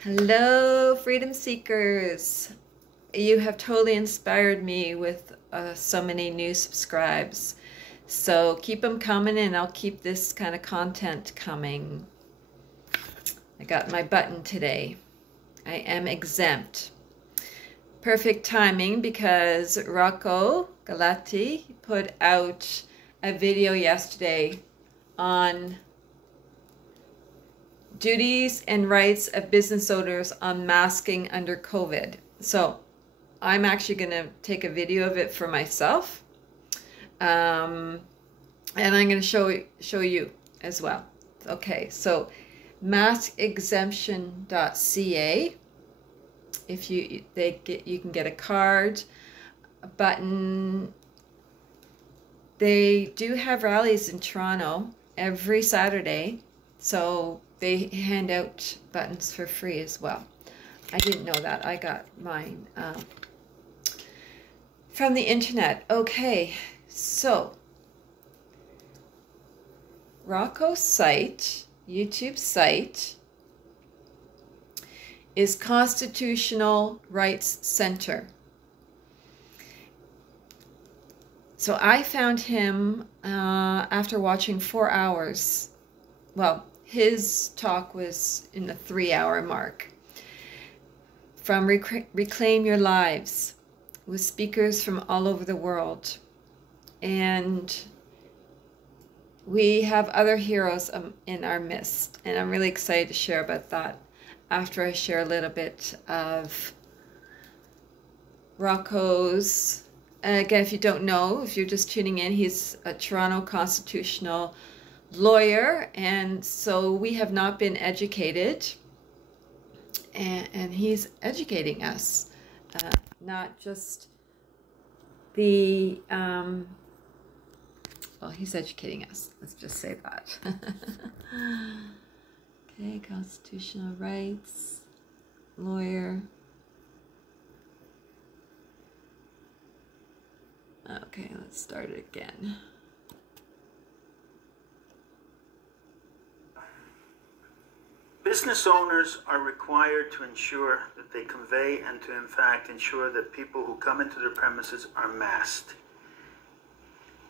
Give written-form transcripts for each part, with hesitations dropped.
Hello, freedom seekers. You have totally inspired me with so many new subscribes. So keep them coming and I'll keep this kind of content coming. I got my button today. I am exempt. Perfect timing because Rocco Galati put out a video yesterday on duties and rights of business owners on masking under COVID. So I'm actually going to take a video of it for myself. And I'm going to show you as well. Okay, so maskexemption.ca. If you can get a card, a button. They do have rallies in Toronto every Saturday, so they hand out buttons for free as well. I didn't know that. I got mine from the internet. Okay, so Rocco's site, YouTube site, is Constitutional Rights Center. So I found him after watching 4 hours. Well, his talk was in the 3-hour mark. From Reclaim Your Lives, with speakers from all over the world. And we have other heroes in our midst. And I'm really excited to share about that after I share a little bit of Rocco's. Again, if you don't know, if you're just tuning in, he's a Toronto constitutional lawyer, and so we have not been educated, and he's educating us, not just the well, he's educating us, let's just say that. Okay, constitutional rights lawyer. Okay, let's start it again. Business owners are required to ensure that they convey and to in fact ensure that people who come into their premises are masked.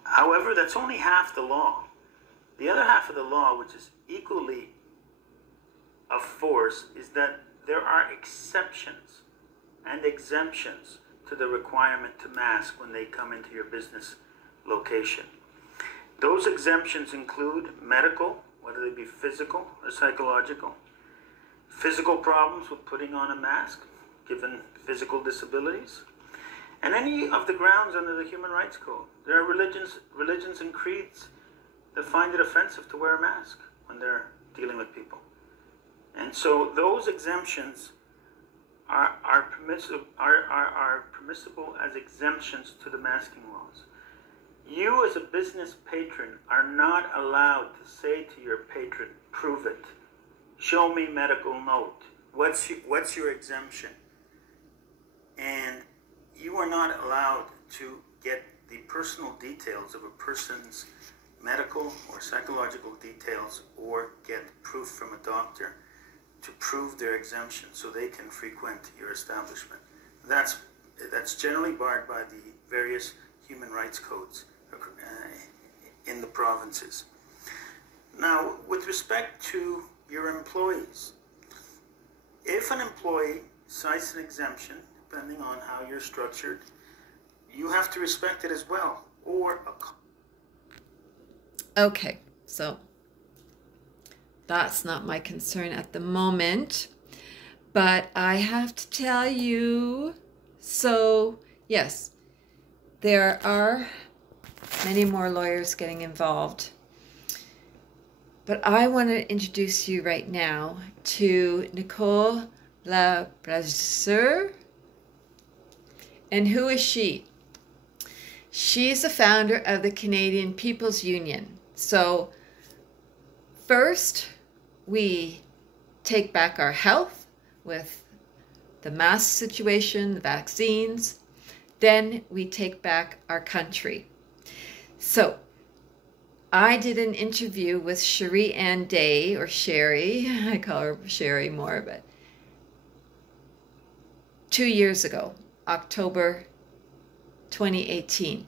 However, that's only half the law. The other half of the law, which is equally of force, is that there are exceptions and exemptions to the requirement to mask when they come into your business location. Those exemptions include medical, whether they be physical or psychological, physical problems with putting on a mask, given physical disabilities, and any of the grounds under the Human Rights Code. There are religions and creeds that find it offensive to wear a mask when they're dealing with people. And so those exemptions are permissible as exemptions to the masking laws. You as a business patron are not allowed to say to your patron, prove it. Show me medical note. What's your exemption? And you are not allowed to get the personal details of a person's medical or psychological details or get proof from a doctor to prove their exemption so they can frequent your establishment. That's generally barred by the various human rights codes in the provinces. Now, with respect to your employees, if an employee cites an exemption, depending on how you're structured, you have to respect it as well. Okay, so that's not my concern at the moment, but I have to tell you, so yes, there are many more lawyers getting involved, but I want to introduce you right now to Nicole Lebrasseur. And who is she? She's the founder of the Canadian People's Union. So first, we take back our health with the mask situation, the vaccines. Then we take back our country. So I did an interview with Cherie Ann, or Cherie, I call her Cherie more, but 2 years ago, October 2018.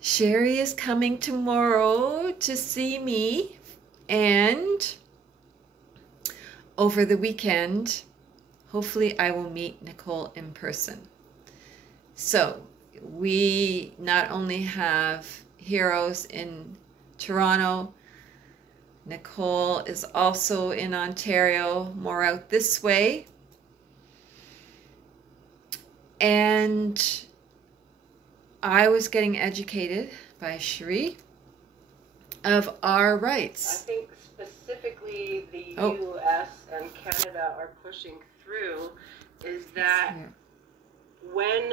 Cherie is coming tomorrow to see me, and over the weekend, hopefully I will meet Nicole in person. So we not only have heroes in Toronto, Nicole is also in Ontario, more out this way. And I was getting educated by Cherie of our rights. I think specifically the U.S. and Canada are pushing through is that when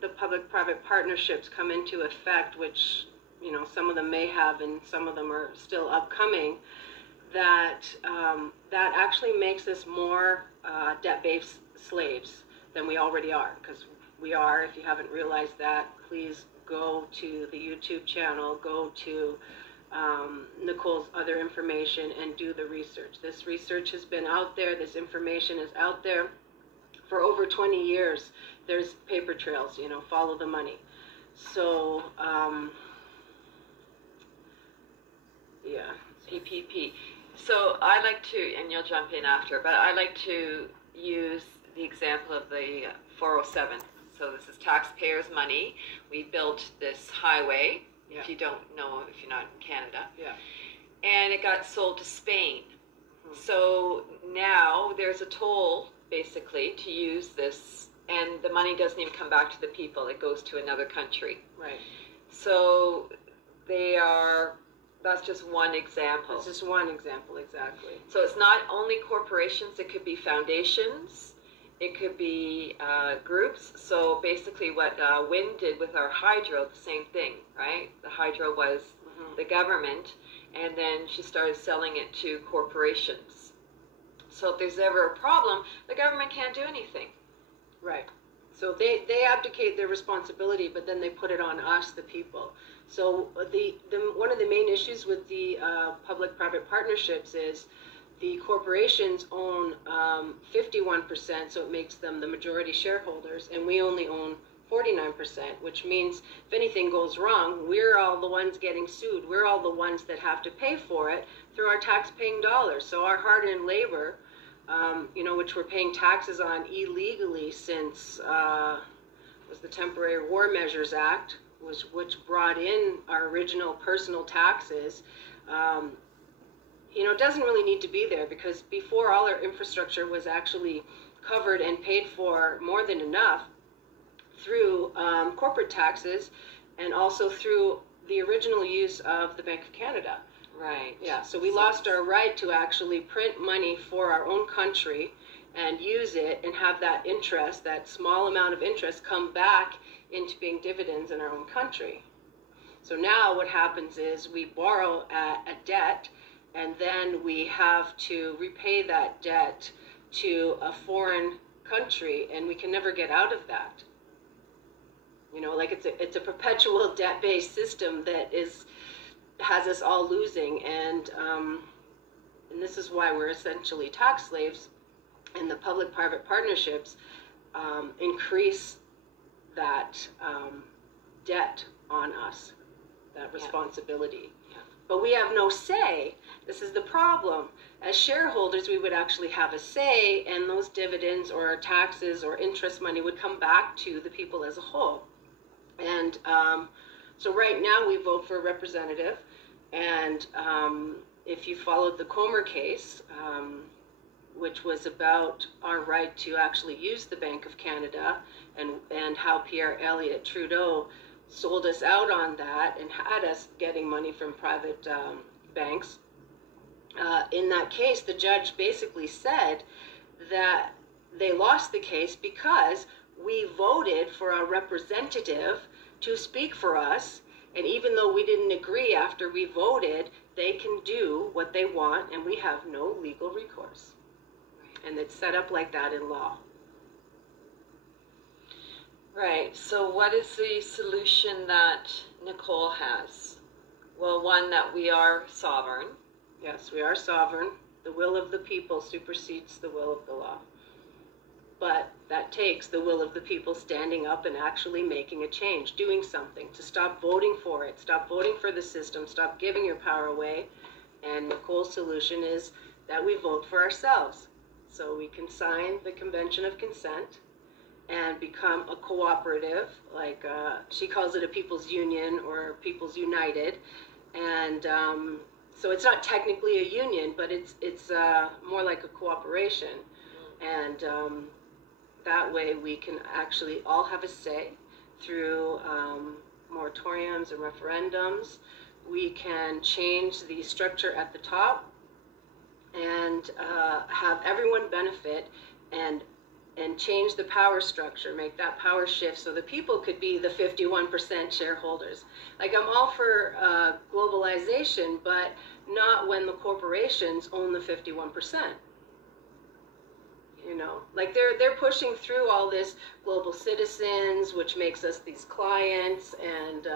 the public-private partnerships come into effect, which some of them may have and some of them are still upcoming, that that actually makes us more debt-based slaves than we already are, because we are. If you haven't realized that, please go to the YouTube channel, go to Nicole's other information and do the research. This research has been out there, this information is out there for over 20 years. There's paper trails, follow the money. So, yeah. PPP. So I like to, and you'll jump in after, but I like to use the example of the 407. So this is taxpayers' money. We built this highway, if you don't know, if you're not in Canada. Yeah. And it got sold to Spain. So now there's a toll, basically, to use this, and the money doesn't even come back to the people. It goes to another country. Right. So that's just one example. That's just one example, exactly. So it's not only corporations, it could be foundations, it could be groups. So basically what Wynn did with our hydro, the same thing, right? The hydro was the government, and then she started selling it to corporations. So if there's ever a problem, the government can't do anything. Right. So they abdicate their responsibility, but then they put it on us, the people. So one of the main issues with the public-private partnerships is the corporations own 51%, so it makes them the majority shareholders, and we only own 49%, which means if anything goes wrong, we're all the ones getting sued. We're all the ones that have to pay for it through our tax-paying dollars. So our hard-earned labor, which we're paying taxes on illegally since was the Temporary War Measures Act, which brought in our original personal taxes. It doesn't really need to be there, because before, all our infrastructure was actually covered and paid for more than enough through corporate taxes, and also through the original use of the Bank of Canada. Right. Yeah, so we lost our right to actually print money for our own country and use it and have that interest, that small amount of interest, come back into being dividends in our own country. So now what happens is we borrow a debt, and then we have to repay that debt to a foreign country, and we can never get out of that. It's a perpetual debt-based system that has us all losing, and this is why we're essentially tax slaves. And the public-private partnerships increase that debt on us, that responsibility. Yeah. But we have no say. This is the problem. As shareholders, we would actually have a say, and those dividends or taxes or interest money would come back to the people as a whole. And so right now we vote for a representative, and if you followed the Comer case, which was about our right to actually use the Bank of Canada, and how Pierre Elliott Trudeau sold us out on that and had us getting money from private banks. In that case, the judge basically said that they lost the case because we voted for a representative to speak for us, and even though we didn't agree after we voted, they can do what they want, and we have no legal recourse. And it's set up like that in law. Right. So what is the solution that Nicole has? Well, one, that we are sovereign. Yes, we are sovereign. The will of the people supersedes the will of the law. But that takes the will of the people standing up and actually making a change, doing something, to stop voting for it, stop voting for the system, stop giving your power away. And Nicole's solution is that we vote for ourselves. So we can sign the Convention of Consent and become a cooperative, like she calls it a People's Union or People's United. And so it's not technically a union, but it's more like a cooperation. And that way we can actually all have a say through moratoriums and referendums. We can change the structure at the top and have everyone benefit and change the power structure, make that power shift so the people could be the 51% shareholders. Like, I'm all for globalization, but not when the corporations own the 51%. You know, like they're pushing through all this global citizens, which makes us these clients and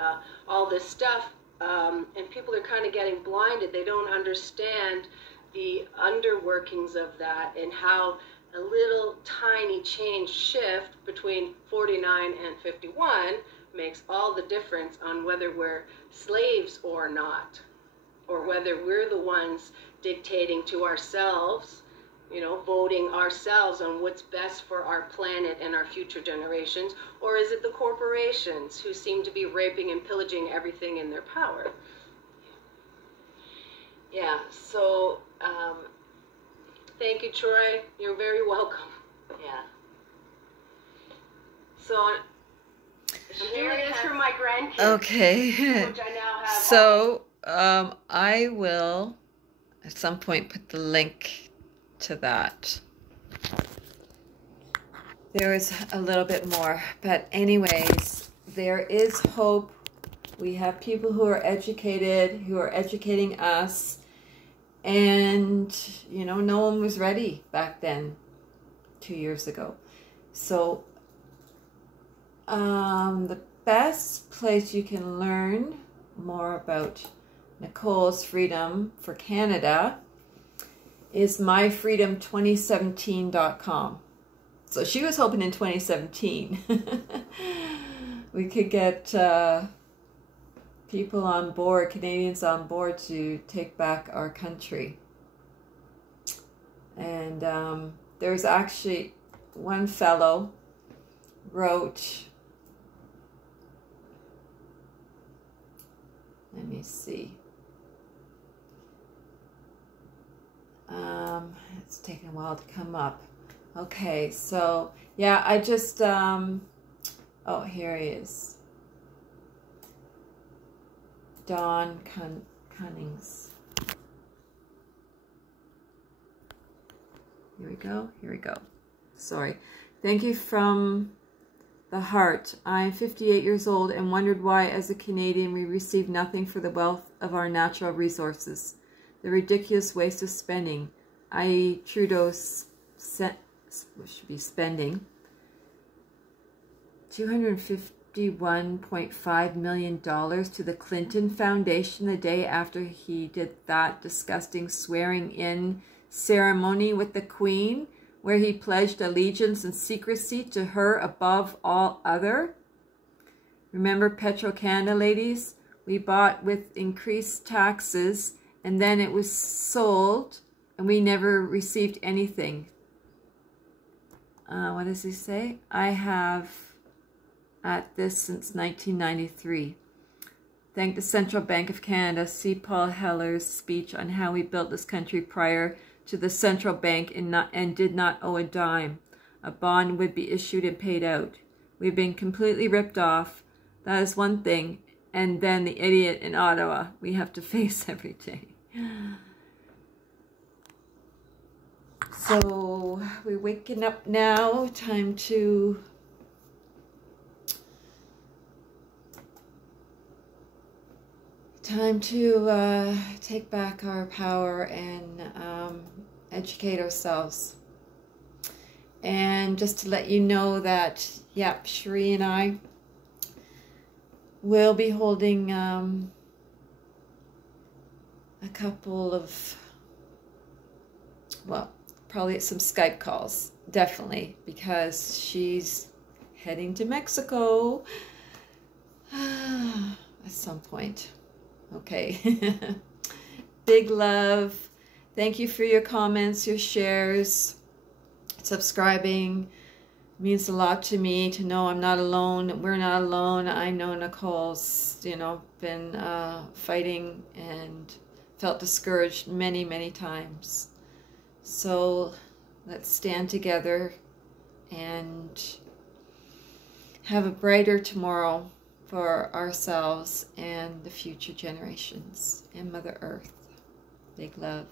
all this stuff. And people are kind of getting blinded. They don't understand the underworkings of that and how a little tiny change shift between 49 and 51 makes all the difference on whether we're slaves or not, or whether we're the ones dictating to ourselves, you know, voting ourselves on what's best for our planet and our future generations, or is it the corporations who seem to be raping and pillaging everything in their power? Yeah, so thank you, Troy. You're very welcome. Yeah. So I'm doing this for my grandkids. Okay. Which I now have. So I will at some point put the link to that. There is a little bit more, but anyways, there is hope. We have people who are educated, who are educating us. And, you know, no one was ready back then, 2 years ago. So, the best place you can learn more about Nicole's Freedom for Canada is myfreedom2017.com. So she was hoping in 2017 we could get people on board, Canadians on board, to take back our country. And there's actually one fellow wrote, let me see, it's taking a while to come up. Okay, so yeah, I just oh, here he is. Don Cunnings. Here we go. Here we go. Sorry. Thank you from the heart. I am 58 years old and wondered why, as a Canadian, we receive nothing for the wealth of our natural resources. The ridiculous waste of spending, i.e. Trudeau's should be spending $251.5 million to the Clinton Foundation the day after he did that disgusting swearing-in ceremony with the Queen, where he pledged allegiance and secrecy to her above all other. Remember Petro-Canada, ladies? We bought with increased taxes, and then it was sold, and we never received anything. What does he say? I have at this since 1993. Thank the Central Bank of Canada. See Paul Heller's speech on how we built this country prior to the central bank and did not owe a dime. A bond would be issued and paid out. We've been completely ripped off. That is one thing. And then the idiot in Ottawa we have to face every day. So we're waking up now. Time to take back our power and educate ourselves. And just to let you know that, yep, Cherie and I will be holding a couple of well, probably some Skype calls, definitely, because she's heading to Mexico at some point. Okay. Big love. Thank you for your comments, your shares, subscribing. It means a lot to me to know I'm not alone. We're not alone. I know Nicole's, been fighting and felt discouraged many, many times. So let's stand together and have a brighter tomorrow for ourselves and the future generations and Mother Earth. Big love.